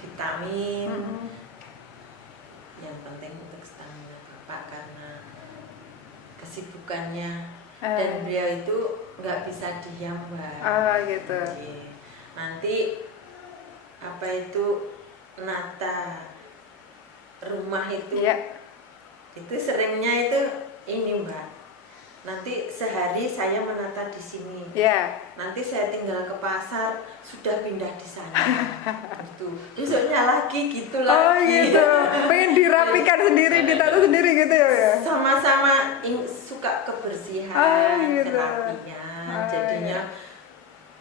vitamin, yang penting untuk stamina Bapak karena kesibukannya dan beliau itu nggak bisa diam, Mbak. Gitu. Nanti apa itu nata rumah itu, itu seringnya itu ini, Mbak. Nanti sehari saya menata di sini. Nanti saya tinggal ke pasar, sudah pindah di sana. Gitu. Besoknya lagi gitu lagi. Gitu. Pengen dirapikan sendiri, ditata sendiri gitu ya. Sama-sama suka kebersihan, kerapian. Jadinya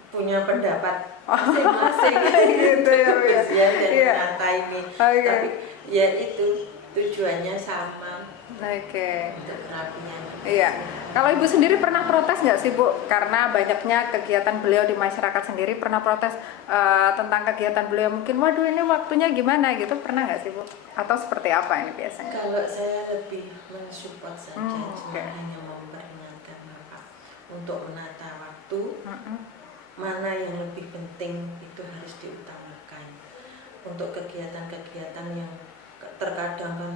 punya pendapat masing-masing gitu ya, Bu ya. kebersihan dan menata ini. Tapi ya itu tujuannya sama. Untuk kerapian. Iya. Kalau Ibu sendiri pernah protes nggak sih, Bu? Karena banyaknya kegiatan beliau di masyarakat sendiri, pernah protes tentang kegiatan beliau, mungkin waduh ini waktunya gimana gitu, pernah nggak sih, Bu? Atau seperti apa ini biasanya? Kalau saya lebih mensupport saja, cuma hanya memperingatkan Bapak untuk menata waktu, mana yang lebih penting itu harus diutamakan. Untuk kegiatan-kegiatan yang terkadang kan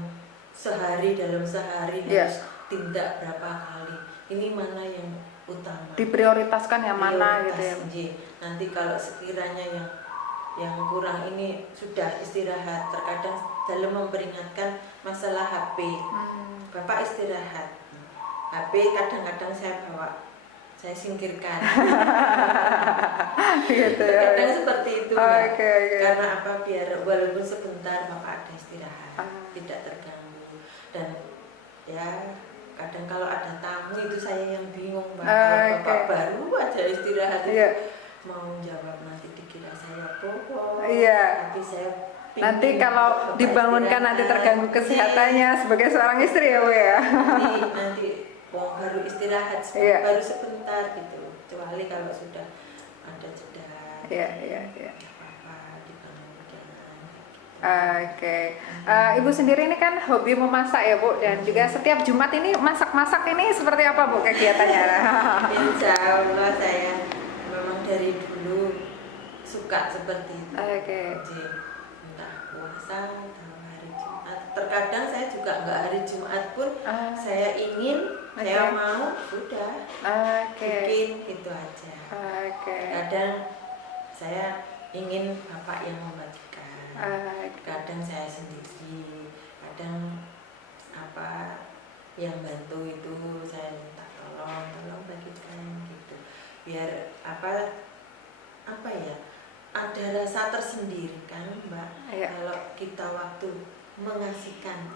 sehari dalam sehari harus tindak berapa kali, ini mana yang utama, diprioritaskan yang mana gitu ya. Nanti kalau sekiranya yang kurang ini sudah istirahat, terkadang dalam memperingatkan masalah HP, Bapak istirahat, HP kadang-kadang saya bawa, saya singkirkan. Gitu ya. Kadang seperti itu, karena apa, biar walaupun sebentar Bapak ada istirahat, tidak terganggu. Dan ya kadang kalau ada tamu itu saya yang bingung, Bapak baru aja istirahat mau jawab, nanti dikira saya bohong. Tapi saya nanti kalau dibangunkan nanti terganggu kesehatannya sebagai seorang istri ya, Bu ya. Nanti baru istirahat baru sebentar gitu, kecuali kalau sudah ada jeda. Ibu sendiri ini kan hobi memasak ya, Bu, dan juga setiap Jumat ini masak-masak ini seperti apa, Bu, kegiatannya? Insya Allah saya memang dari dulu suka seperti itu. Entah puasa, entah hari Jumat. Terkadang saya juga nggak hari Jumat pun saya ingin, saya mau, sudah bikin itu aja. Kadang saya ingin Bapak yang membagikan. Kadang saya sendiri, kadang apa yang bantu itu saya minta tolong bagikan gitu, biar apa ya, ada rasa tersendiri kan, Mbak. Kalau kita waktu mengasihkan,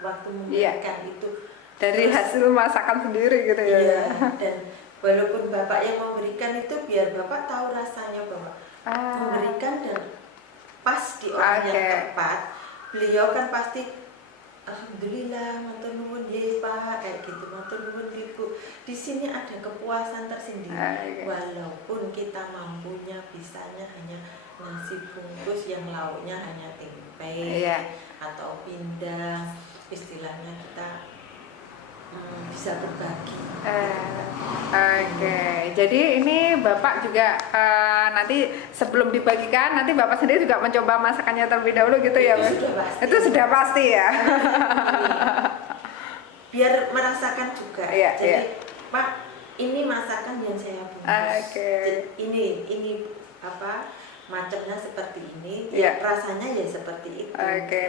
waktu memberikan itu dari hasil masakan sendiri gitu ya. Dan walaupun Bapak yang memberikan itu, biar Bapak tahu rasanya Bapak memberikan dan pas di orang yang tepat. Beliau kan pasti alhamdulillah, matur nuwun nggih Pak, kayak gitu, matur nuwun Ibu. Di sini ada kepuasan tersendiri. Walaupun kita mampunya bisanya hanya nasi bungkus yang lauknya hanya tempe atau pindang, istilahnya kita bisa berbagi. Jadi ini Bapak juga nanti sebelum dibagikan, nanti Bapak sendiri juga mencoba masakannya terlebih dahulu gitu ya, Bu? Itu sudah pasti ya. Biar merasakan juga. Jadi Pak, ini masakan yang saya bungkus. Ini apa? Macamnya seperti ini, rasanya ya seperti itu.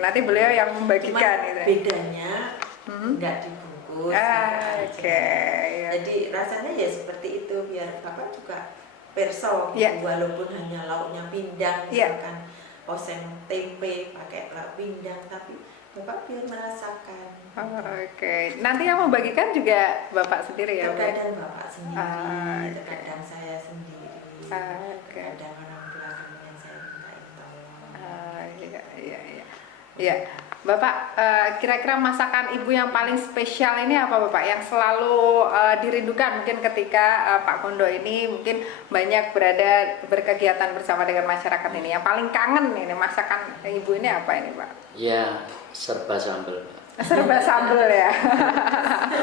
Nanti beliau yang membagikan. Cuma bedanya nggak dibungkus. Jadi rasanya ya seperti itu, biar Bapak juga perso gitu. Walaupun hanya lauknya pindang, misalkan oseng tempe pakai lauk pindang, tapi Bapak biar merasakan. Nanti yang membagikan juga Bapak sendiri ya? Terkadang Bapak sendiri, terkadang saya sendiri, terkadang orang belakang yang saya minta tolong. Bapak, kira-kira masakan ibu yang paling spesial ini apa Bapak? Yang selalu dirindukan mungkin ketika Pak Gondo ini mungkin banyak berkegiatan bersama dengan masyarakat ini. Yang paling kangen ini masakan ibu ini apa ini Pak? Ya, serba sambal, Pak. Serba sambal ya.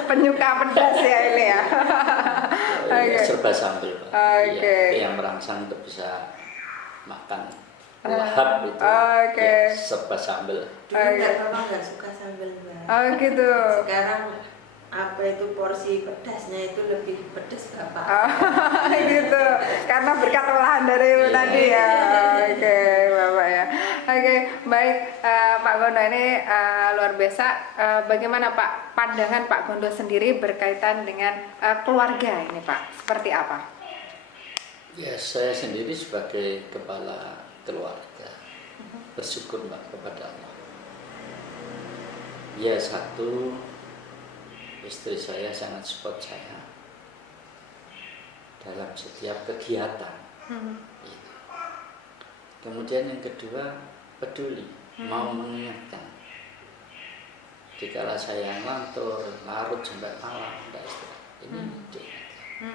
Penyuka pedas ya ini ya. Ya, serba sambal, Pak. Oke. Ya, yang merangsang untuk bisa makan lahap itu. Oke. Ya, serba sambal. Dulu memang nggak suka sambal, Mbak. Oh gitu. Sekarang apa itu porsi pedasnya itu lebih pedas Bapak. Oh, gitu. Karena berkat olahan dari tadi ya. Oke, Bapak ya. Oke, baik Pak Gondo ini luar biasa. Bagaimana Pak pandangan Pak Gondo sendiri berkaitan dengan keluarga ini Pak? Seperti apa? Ya, saya sendiri sebagai kepala keluarga bersyukur Mbak kepada Allah. Ya, satu, istri saya sangat support saya dalam setiap kegiatan. Gitu. Kemudian yang kedua, peduli, mau mengingatkan. Dikala saya ngantor, larut sampai malam, tidak istirahat. Ini diingatkan.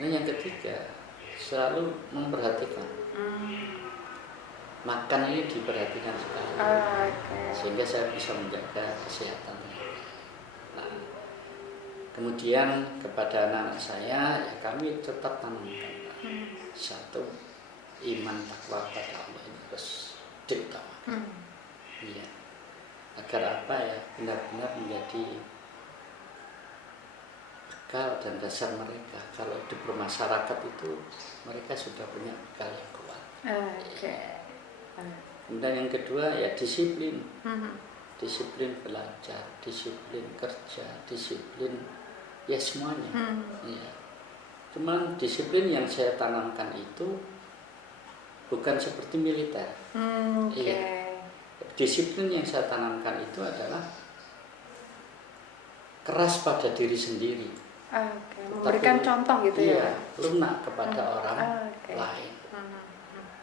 Nah, yang ketiga, selalu memperhatikan. Makan ini diperhatikan sekali, sehingga saya bisa menjaga kesehatan. Nah, kemudian kepada anak-anak saya, ya kami tetap tanamkan. Satu, iman takwa pada Allah ini harus diutamakan. Iya. Agar apa ya, benar-benar menjadi bekal dan dasar mereka. Kalau di bermasyarakat itu mereka sudah punya bekal yang kuat. Kemudian yang kedua ya disiplin. Disiplin belajar, disiplin kerja, disiplin ya semuanya. Ya. Cuman disiplin yang saya tanamkan itu bukan seperti militer. Iya. Disiplin yang saya tanamkan itu adalah keras pada diri sendiri. Memberikan contoh gitu ya. Lunak kepada orang lain.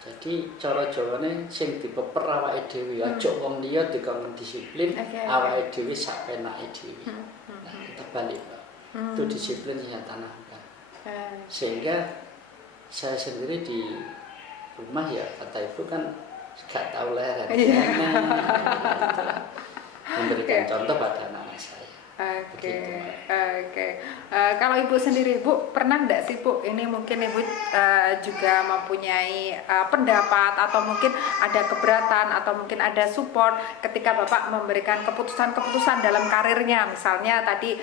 Jadi cara Jawane sing dipeper awake dhewe, aja wong liya dikon disiplin, awake dhewe sak penake dhewe. Nah, kita balik, Pak. Itu disiplin yang tanamkan. Sehingga saya sendiri di rumah ya kata ibu kan gak tahu leren. Memberikan contoh pada anak-anak saya. Oke. Kalau ibu sendiri, Bu, pernah enggak sih, Bu? Ini mungkin ibu juga mempunyai pendapat atau mungkin ada keberatan atau mungkin ada support ketika Bapak memberikan keputusan-keputusan dalam karirnya, misalnya tadi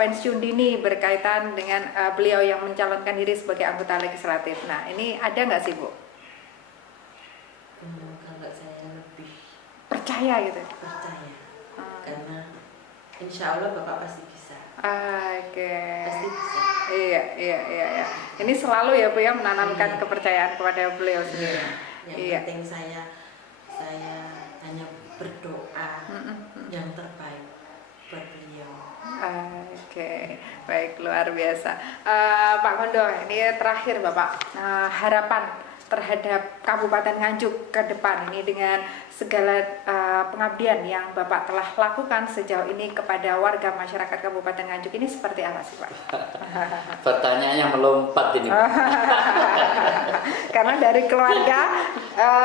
pensiun dini berkaitan dengan beliau yang mencalonkan diri sebagai anggota legislatif. Nah, ini ada nggak sih, Bu? Kalau saya lebih percaya gitu. Percaya. Karena insya Allah Bapak pasti bisa. Pasti bisa. Iya. Ini selalu ya Bu ya menanamkan kepercayaan kepada beliau sendiri. Yang penting saya hanya berdoa yang terbaik buat beliau. Baik, luar biasa. Pak Gondo, ini terakhir Bapak, harapan terhadap Kabupaten Nganjuk ke depan ini dengan segala pengabdian yang Bapak telah lakukan sejauh ini kepada warga masyarakat Kabupaten Nganjuk ini seperti apa sih Pak? Pertanyaannya melompat ini. Karena dari keluarga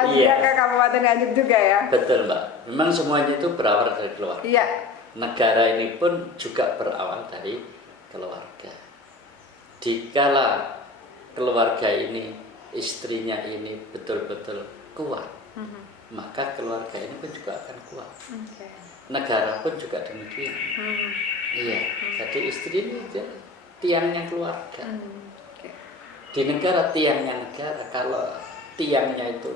juga ke Kabupaten Nganjuk juga ya. Betul Mbak, memang semuanya itu berawal dari keluarga. Iya. Negara ini pun juga berawal dari keluarga. Dikala keluarga ini, istrinya ini betul-betul kuat, maka keluarga ini pun juga akan kuat. Negara pun juga demikian. Iya, jadi istri ini tiangnya keluarga. Di negara tiangnya negara. Kalau tiangnya itu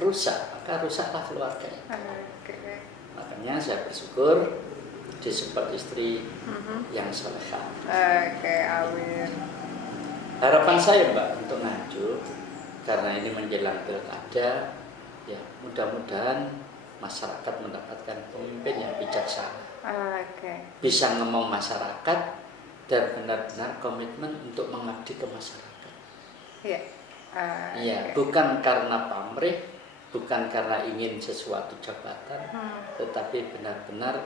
rusak, maka rusaklah keluarganya. Makanya saya bersyukur disupport istri yang salehah. Amin. Harapan saya Mbak untuk Nganjuk, karena ini menjelang pilkada, ya mudah-mudahan masyarakat mendapatkan pemimpin yang bijaksana, bisa ngomong masyarakat dan benar-benar komitmen untuk mengabdi ke masyarakat. Bukan karena pamrih, bukan karena ingin sesuatu jabatan, tetapi benar-benar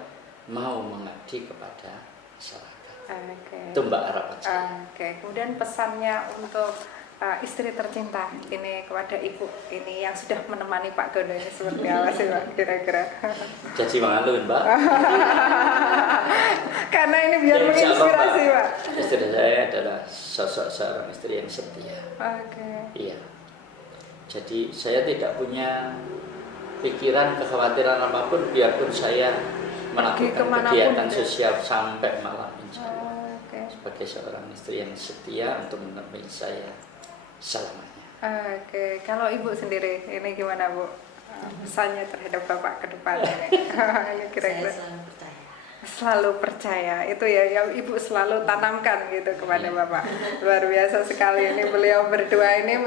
mau mengabdi kepada masyarakat. Itu Mbak harapan saya. Kemudian pesannya untuk istri tercinta ini kepada ibu ini yang sudah menemani Pak Gondo ini seperti apa sih Pak kira-kira? Jadi malu Mbak. Karena ini biar menginspirasi Pak. Istri saya adalah sosok seorang istri yang setia. Iya. Jadi saya tidak punya pikiran kekhawatiran apapun, biarpun saya melakukan kegiatan sosial sampai malam, insya Allah. Sebagai seorang istri yang setia untuk menemani saya selamanya. Kalau Ibu sendiri ini gimana Bu? Pesannya terhadap Bapak ke depan ini? Kira-kira. Saya selalu percaya. Selalu percaya, itu ya yang Ibu selalu tanamkan gitu kepada Bapak. Luar biasa sekali ini beliau berdua ini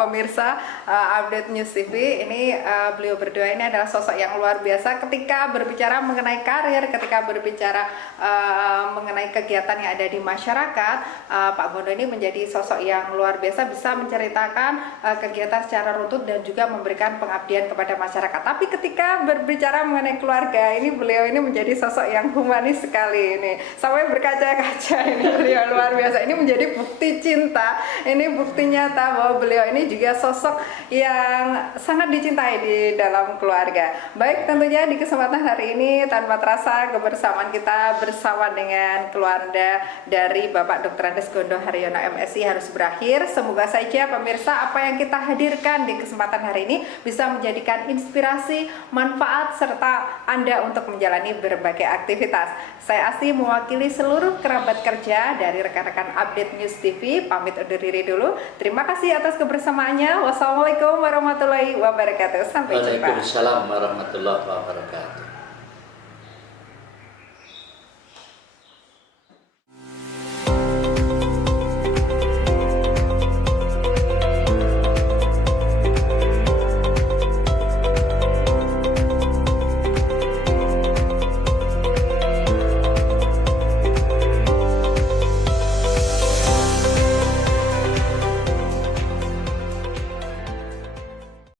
pemirsa Update News TV ini beliau berdua ini adalah sosok yang luar biasa ketika berbicara mengenai karir, ketika berbicara mengenai kegiatan yang ada di masyarakat. Pak Gondo ini menjadi sosok yang luar biasa, bisa menceritakan kegiatan secara runtut dan juga memberikan pengabdian kepada masyarakat. Tapi ketika berbicara mengenai keluarga ini beliau ini menjadi sosok yang humanis sekali ini, sampai berkaca-kaca ini beliau luar biasa. Ini menjadi bukti cinta, ini bukti nyata bahwa beliau ini juga sosok yang sangat dicintai di dalam keluarga. Baik, tentunya di kesempatan hari ini tanpa terasa kebersamaan kita bersama dengan keluarga dari Bapak Dr. Andes Gondo Haryono MSI harus berakhir. Semoga saja pemirsa apa yang kita hadirkan di kesempatan hari ini bisa menjadikan inspirasi, manfaat serta Anda untuk menjalani berbagai aktivitas. Saya Asti mewakili seluruh kerabat kerja dari rekan-rekan Update News TV pamit undur diri dulu. Terima kasih atas kebersamaannya. Wassalamualaikum warahmatullahi wabarakatuh. Sampai jumpa. Waalaikumsalam warahmatullahi wabarakatuh.